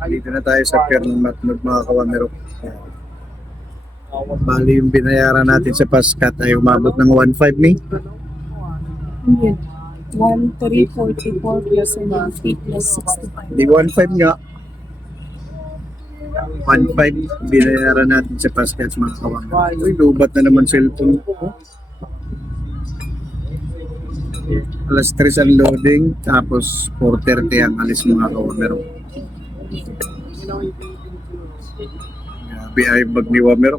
Dito na tayo sa pier ng Matnog mga kawamero. Bali yung binayaran natin sa Pascat ay umabot ng 1.5 ni. Hindi. 1,344 plus 70 plus 65. Di 1.5 nga. 1.5 binayaran natin sa Pascat mga kawamero. Uy, lubat na naman cellphone ko. Alas 3 ang loading, tapos 4:30 ang alis mga kawamero. Grabe ay bag ni Wamero.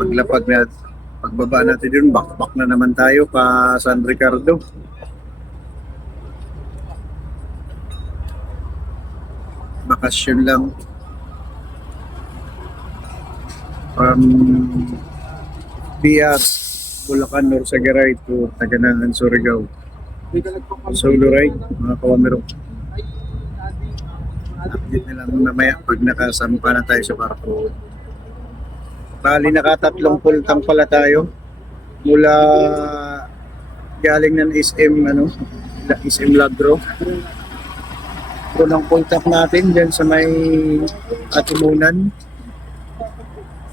Paglapag na, pagbaba natin dun, backpack na naman tayo pa San Ricardo. Bakasyon lang. From Biak, Bulacan, Norsagaray to Taganangan, Surigao. Solo ride, mga kawamero. Update na lang mamaya pag nakasampa na tayo sa barko. Bali nakatatlong pultang pala tayo. Mula galing ng SM, SM Lagro. Unang pultak natin dyan sa may Atimunan.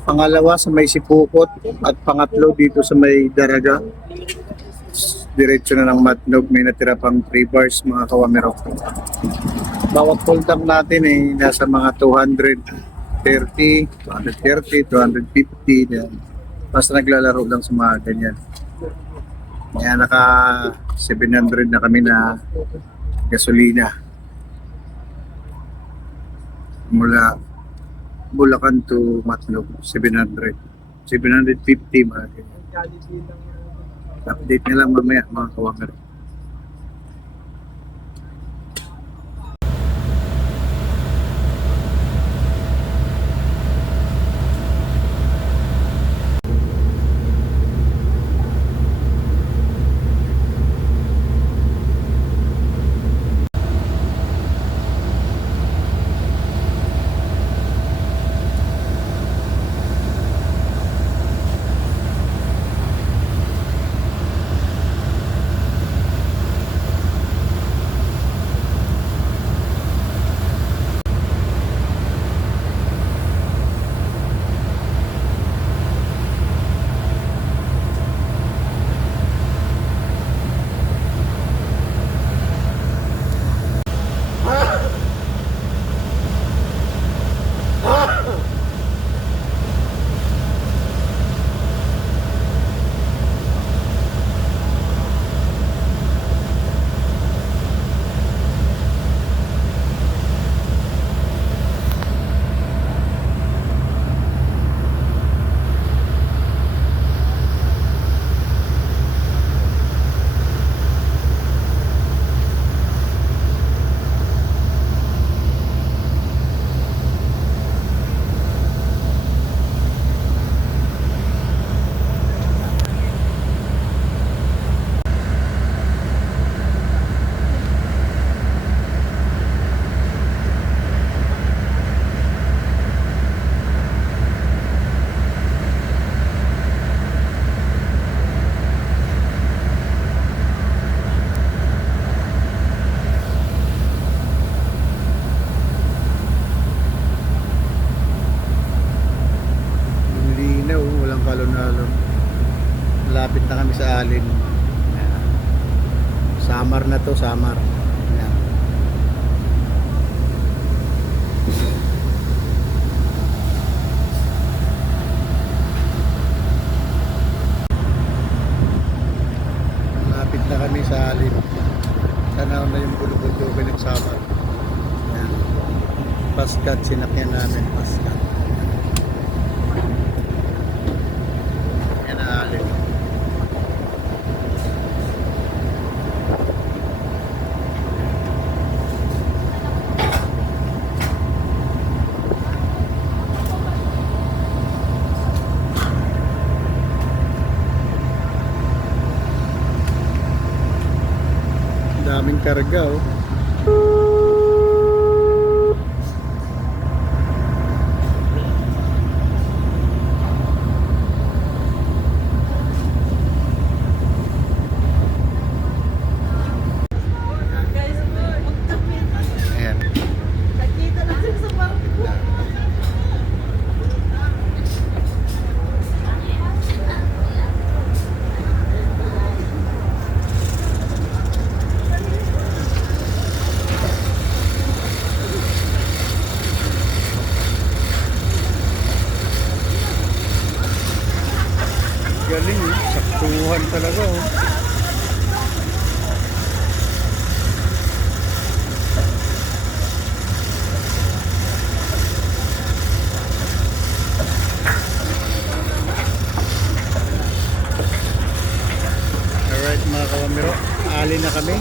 Pangalawa sa may Sipukot. At pangatlo dito sa may Daraga. Diretso na ng Matnog, may natira pang 3 bars mga kawamero. Bawat full tank natin ay nasa mga 230, 250 yan. Basta naglalaro lang sa mga ganyan. Kaya naka 700 na kami na gasolina. Mula Bulacan to Matnog, 700. 750 mga ganyan. Update nila mamaya mga kawamero. Walang kalon-alon. Malapit na kami sa Alin. Samar na to, Samar. Ayan. Malapit na kami sa Alin. Tanaw na yung bulubundugan ng Samar. Ayan. Pascat, sinakyan namin Pascat. Daming karga oh. talaga oh. Alright mga kawamiro, ali na kami.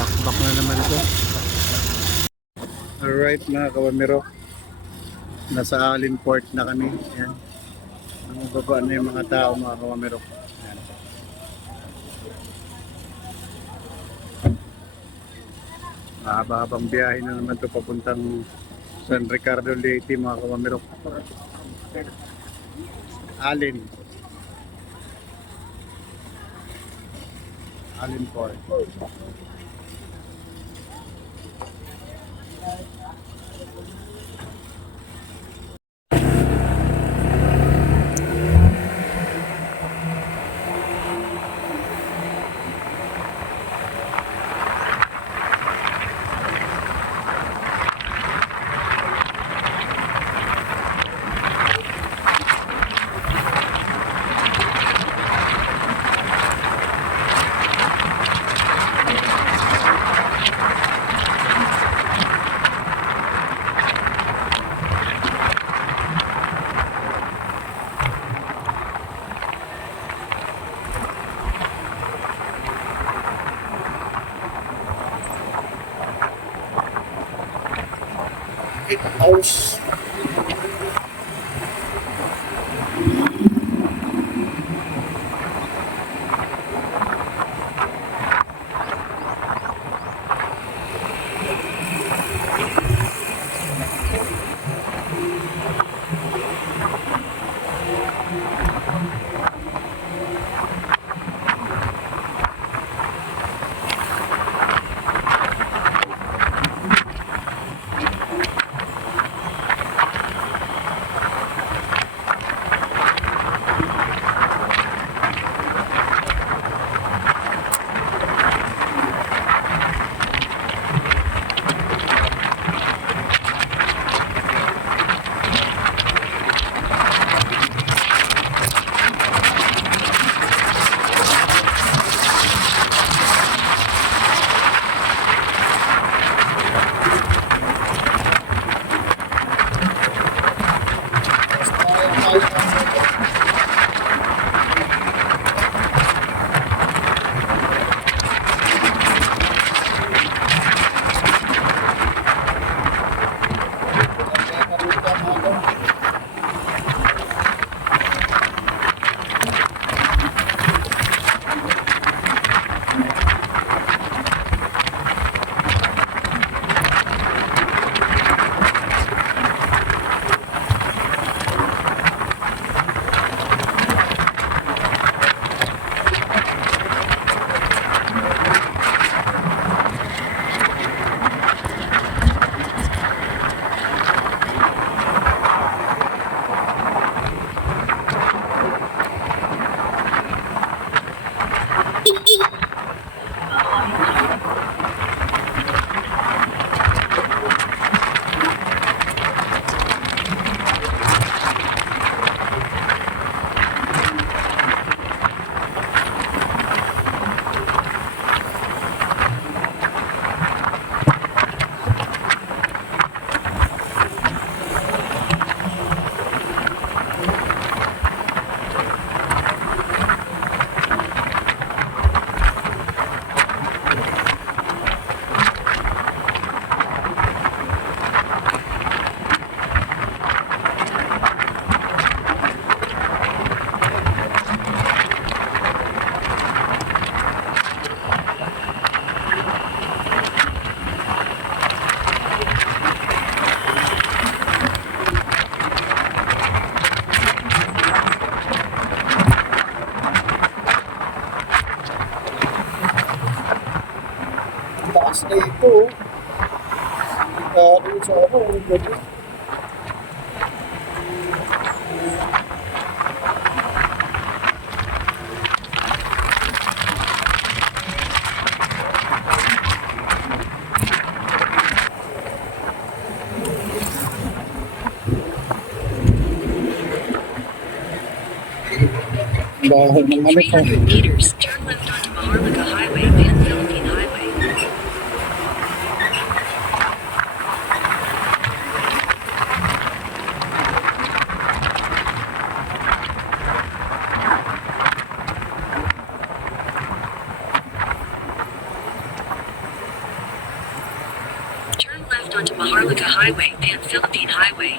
Bakbak na naman ito. Alright mga kawamiro, nasa Alin Port na kami. Ayan. Baba na yung mga tao mga kawamiro. Ayan. Mahaba-habang biyahe na naman ito papuntang San Ricardo Leyte mga kawamiro. Alin. Alin Port. House. Taas na ito. Rin sa ako, ang gabi. Dahil ng In ano pa. 300 meters, turn left onto Maharlika Highway, Pan Philippine Highway. Turn left onto Maharlika Highway, Pan Philippine Highway.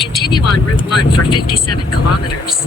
Continue on Route 1 for 57 kilometers.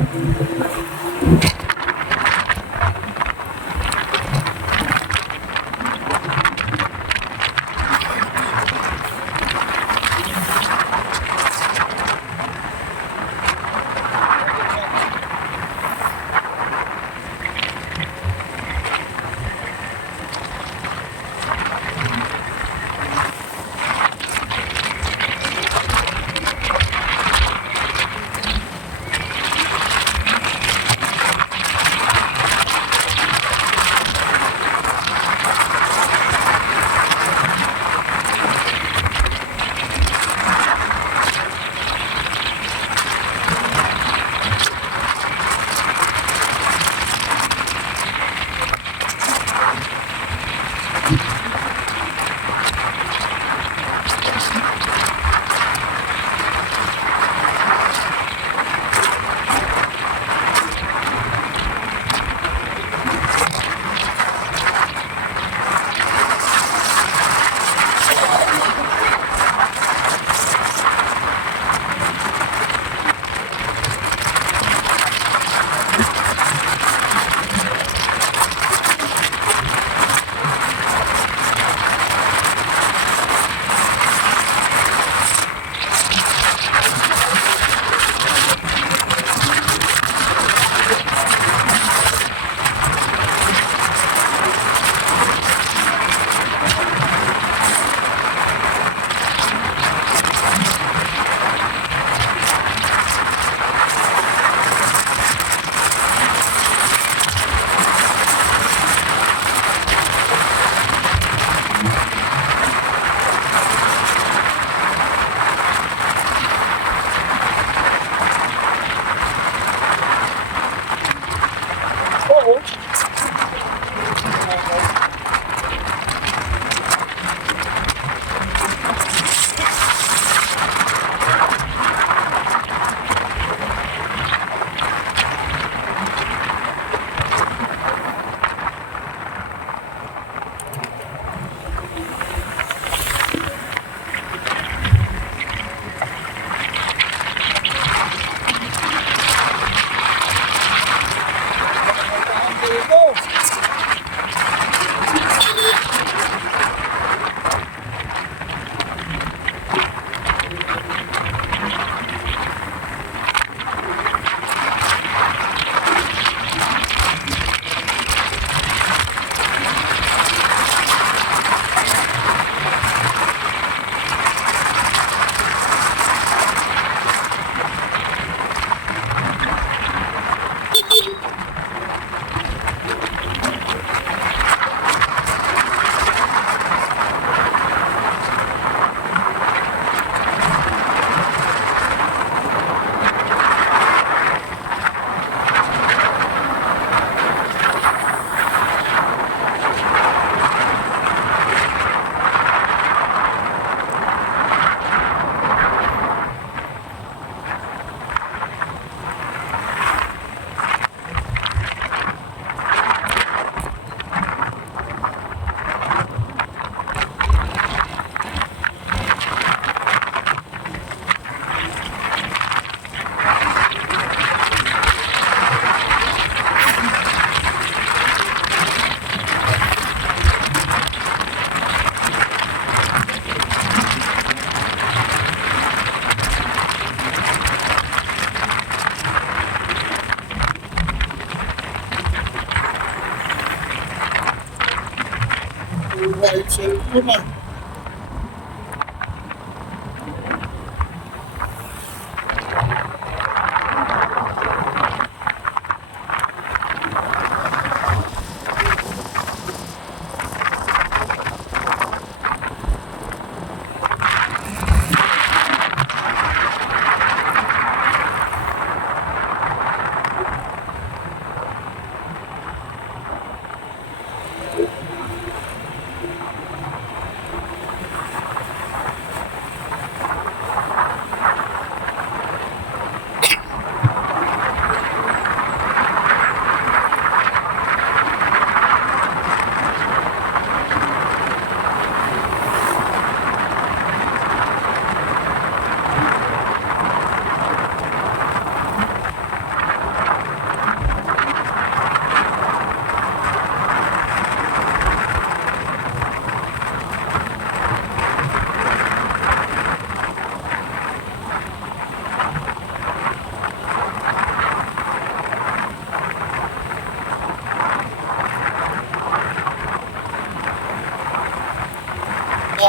Kahit cellphone ah.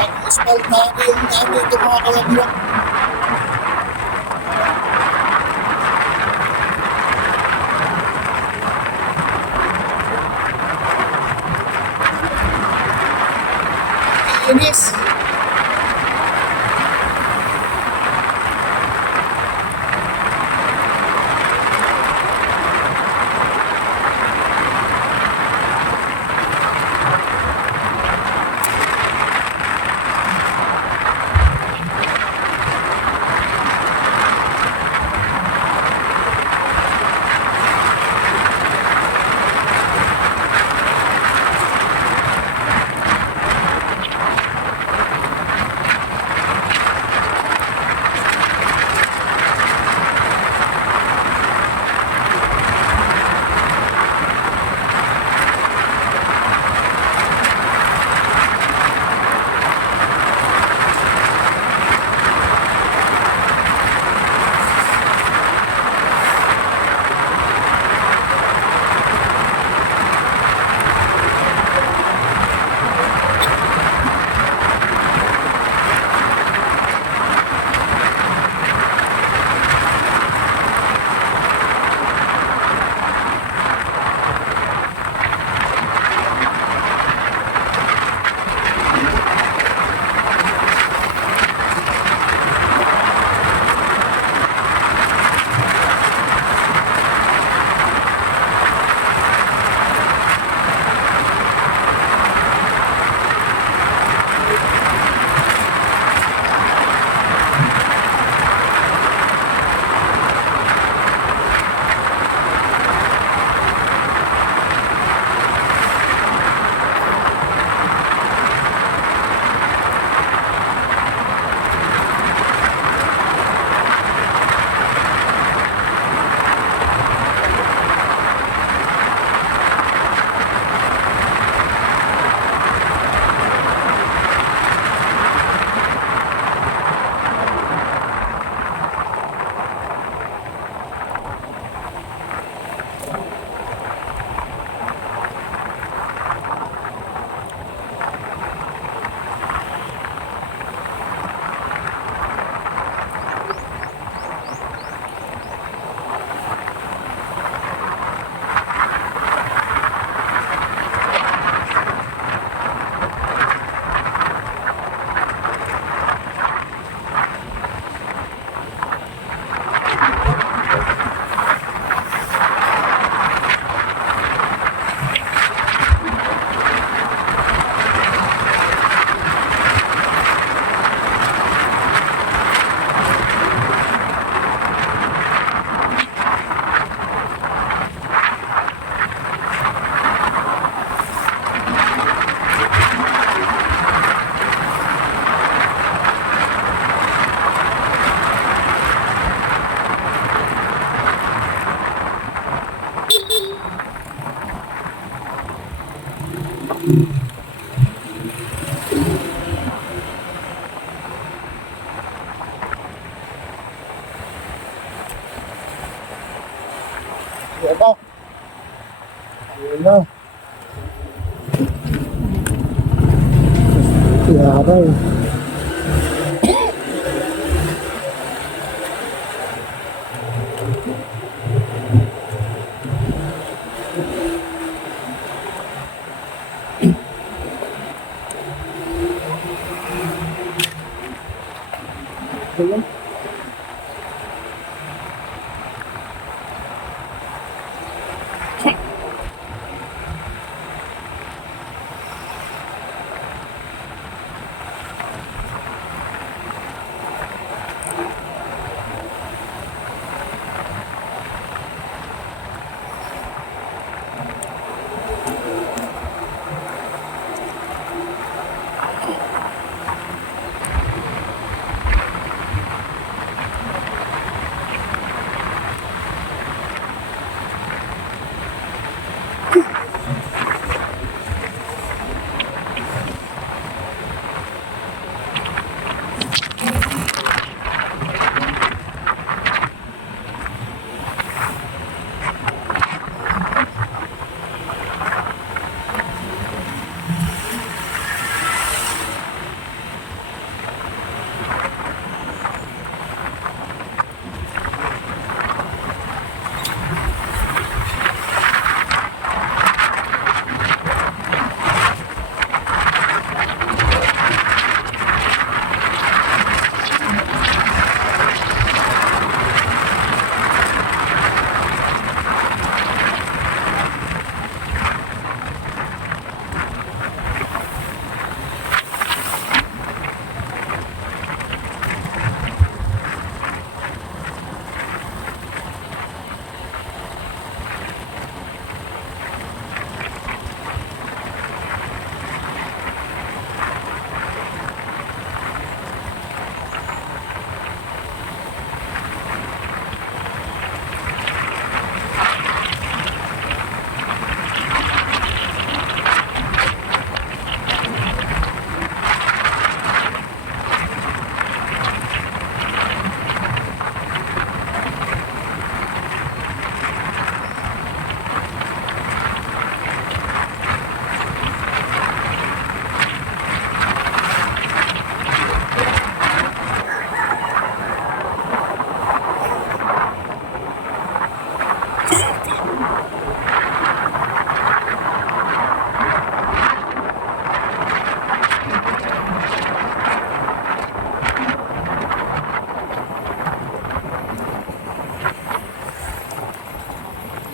Asphalt na yung dami ito mga kalabira. Inis. Yan na. Ayun na. Yaray. Ayun.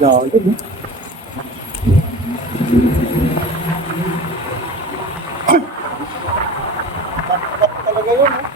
Lalim. Bakit talaga yun, eh?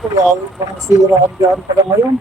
Wala bang siraan dyan pala ngayon?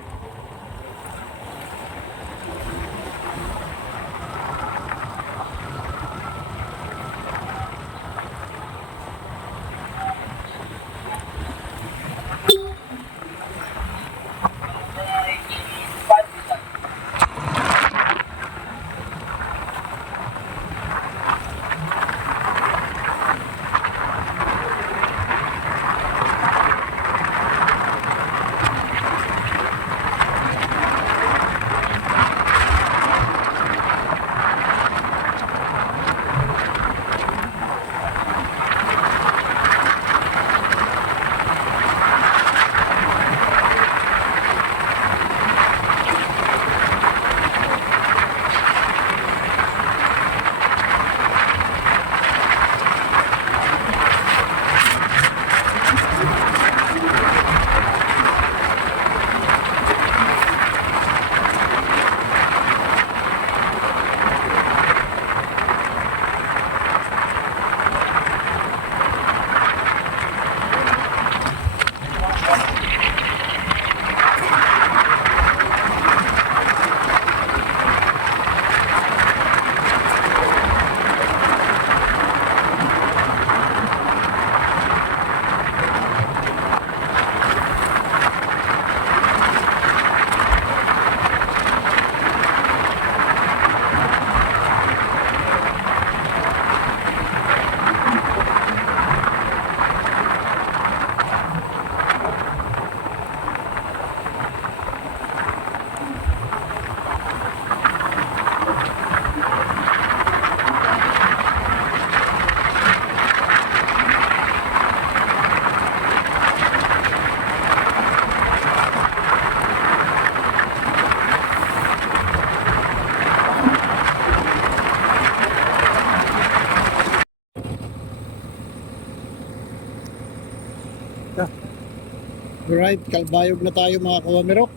Alright, kalbayog na tayo mga kawamirok.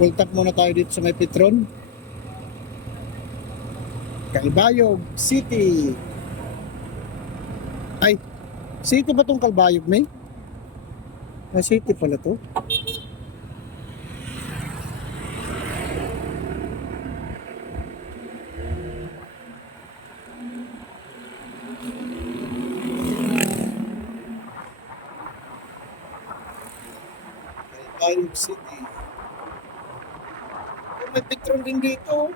Full tank muna tayo dito sa may Petron. Kalbayog City. Ay, city ba tong Kalbayog, May? Ah, city pala to. Kalbayog City. Oh, may Petron din dito.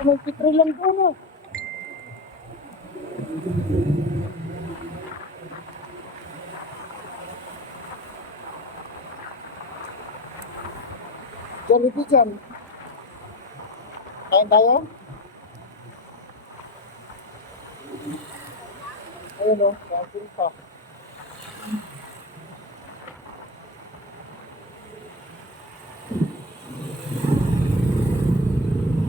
May Petron lang doon. Jollibee dyan. Kain tayo? Ayun o, kain pa.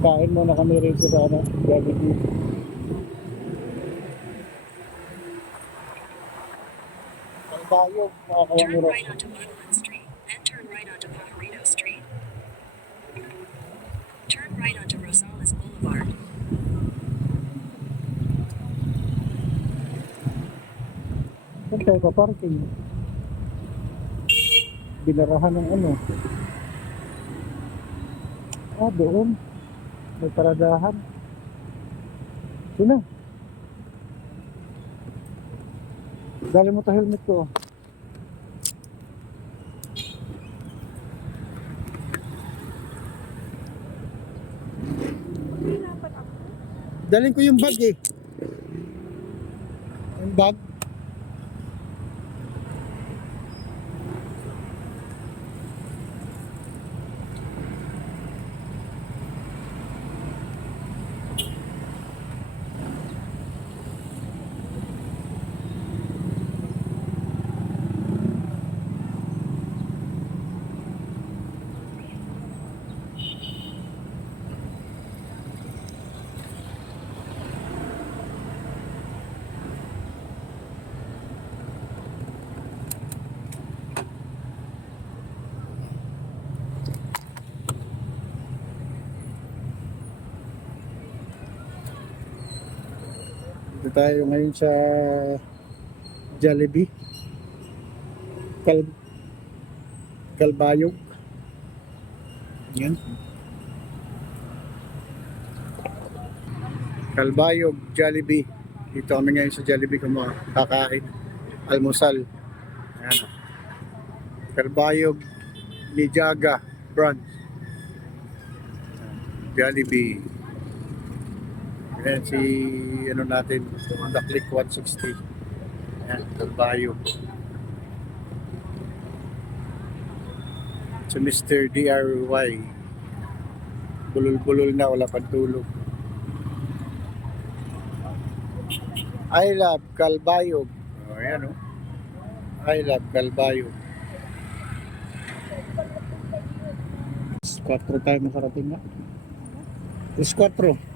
Kain muna kami rito sa ano, Jollibee. Kain tayo, mga Turn kawamiro. right onto Woodland Street, then turn right onto Pajarito Street. Turn right onto Rosales Boulevard. Saan tayo pa-parking? Binarahan ng ano? Ah, doon. May paradahan. Sino? Dali mo ta helmet ko. Dalhin ko yung bag eh. Yung bag. Dito tayo ngayon sa Jollibee. Kalbayog. Yan. Kalbayog, Jollibee. Dito kami ngayon sa Jollibee kakain. Almusal. Ayan. Kalbayog ni Jaga Branch. Jollibee. Ayan si ano natin, Honda Click 160. Ayan, Kalbayog. Si Mr. DRY. Bulol-bulol na, wala pang tulog. I love Kalbayog. O, ayan o. I love Kalbayog. 4 tayo makarating na. 4.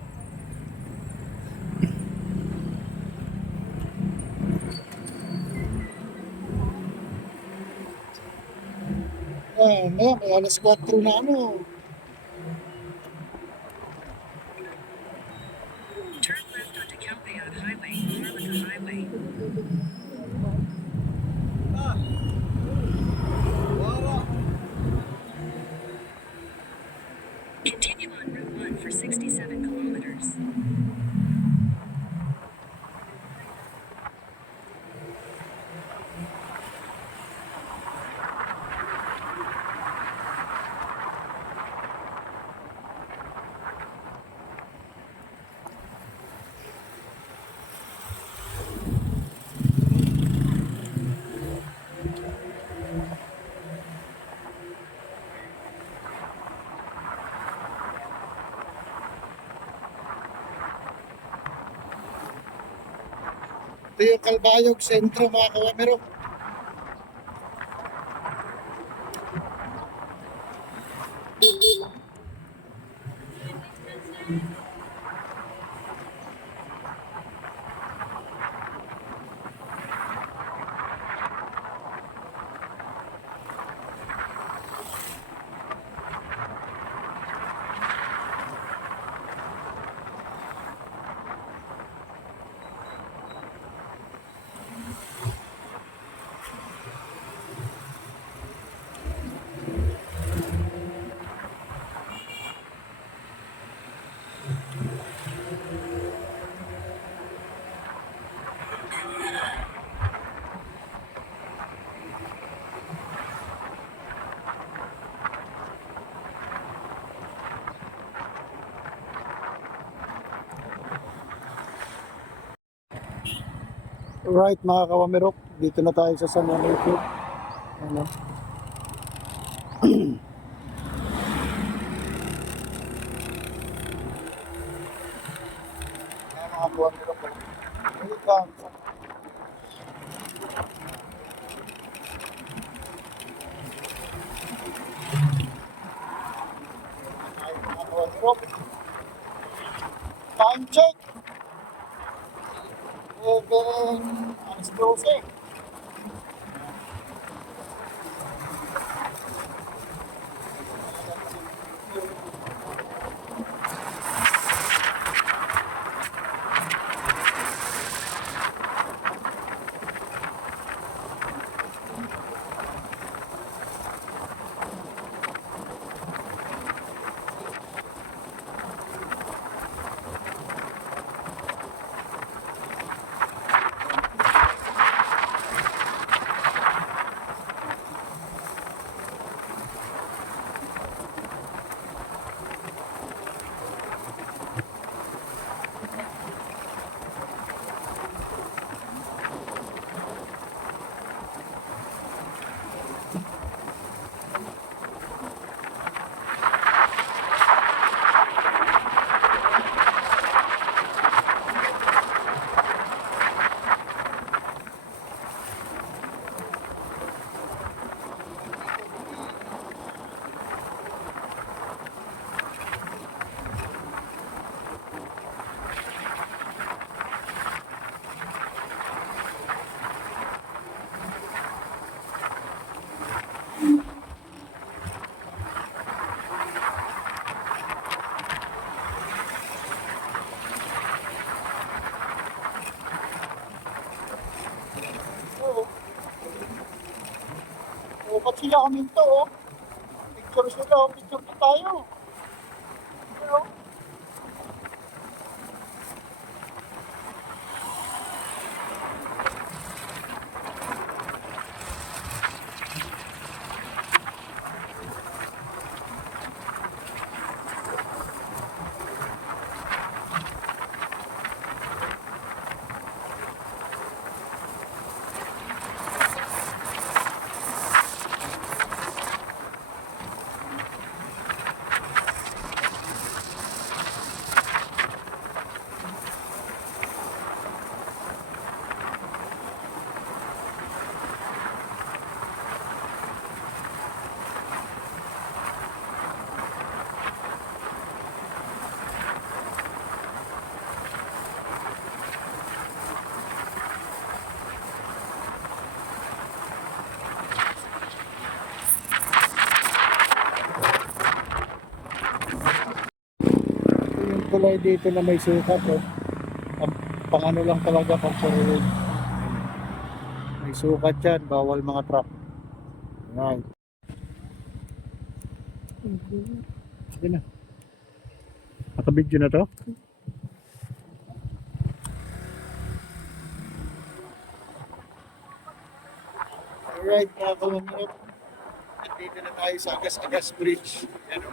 May alas 4 na ano. Turn left onto Calbayog Highway, Harlika Highway. Continue on Route 1 for 67 kilometers. Ito yung Kalbayog Sentro, mga kawamero. Right, mga kawamirok, dito na tayo sa San Juanico. Ano? mga kawamirok. Welcome. Ay, mga kawamirok. Time check. 11:12. Oh, ba't sila huminto, oh? Picture sila, oh. Picture pa tayo. Pero, yung kulay dito na may sukat, oh. Pang ano lang talaga pag forward. May sukat yan, bawal mga truck. Right. Sige na. Naka-video na to? Alright, mga kawamirok. Dito na tayo sa Agas Bridge. Ano?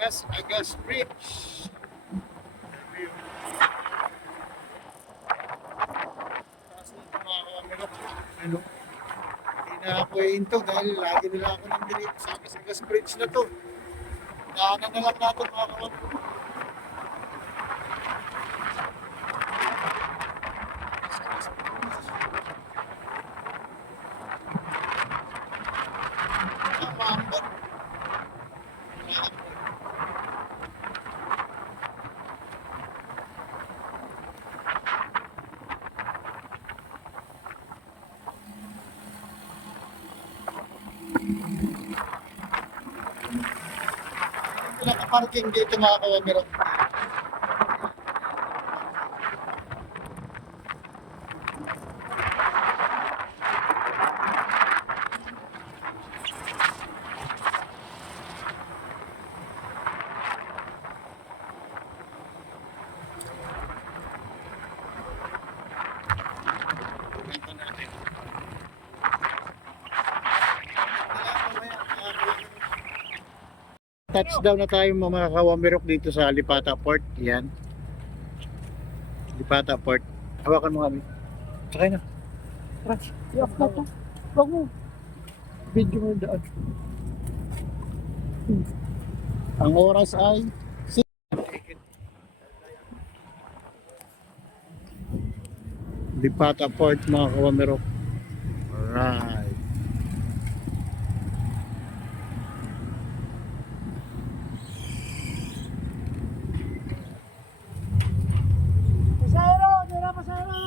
Agas Bridge. Mga kawamirok. Ano? Hindi na ako into dahil lagi nila ako ng direct sa Agas Bridge na to. Daanan na lang natin mga kawamirok. Maambot. Naka-parking dito mga kawamirok. Touchdown na tayo mga kawamirok dito sa Lipata Port. Yan. Lipata Port. Hawakan mo kami. Sakay na. Tara. I-off na to. Huwag mo. Video mo daan. Ang oras ay Dipata Port mga kawamirok. Alright. Pasayro! Tira pasayro!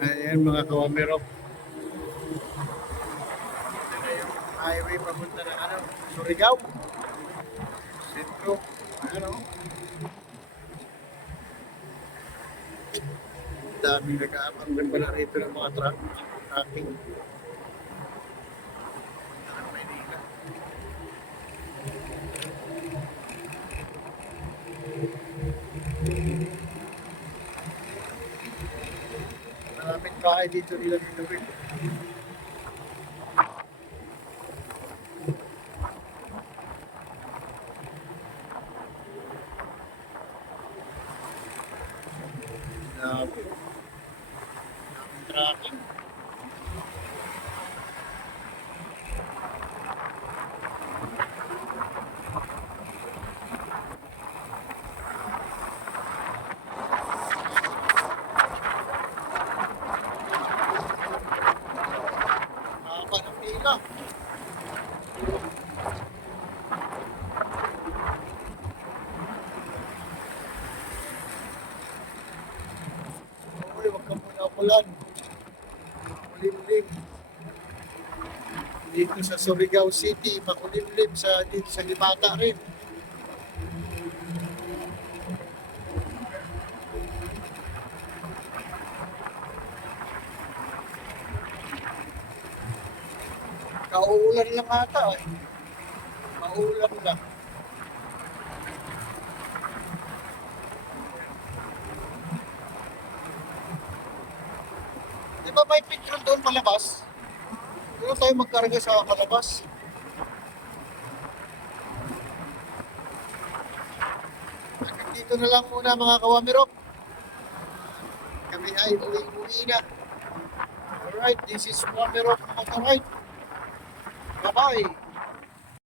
Ayan mga kawamirok. Ito na yung highway papunta ng Surigao. Sentro. Ano? Daming nag-aabang din pala rito ng mga tracking. Punta ng Maynila. Maraming bahay dito nila ginawin. Grabe. Daming tracking. Haba ng pila. Uy, wag ka muna ulan. Makulimlim. Dito sa Surigao City, makulimlim dito sa Libata rin. Kauulan lang ata eh. Maulan lang. Di ba may picture doon palabas? Doon tayo magkarga sa palabas. Hanggang dito na lang muna mga kawamirok. Kami ay uwi na. Alright, this is Wamirok Motorride. Bye-bye.